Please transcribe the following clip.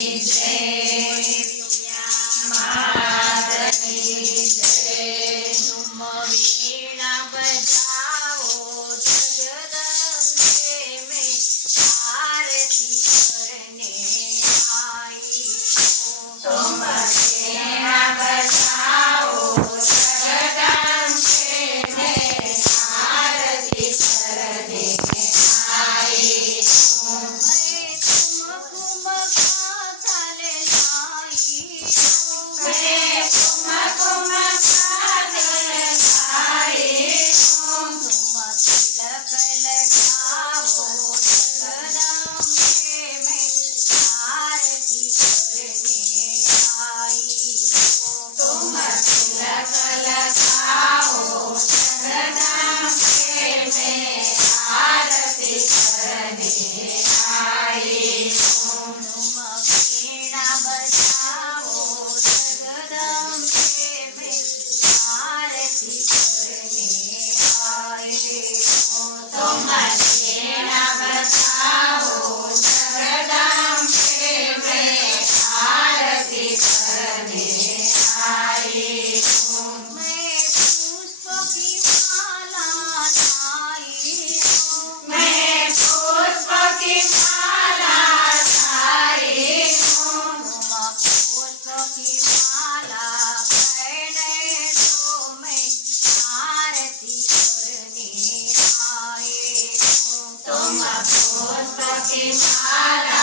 Enchei. Francis.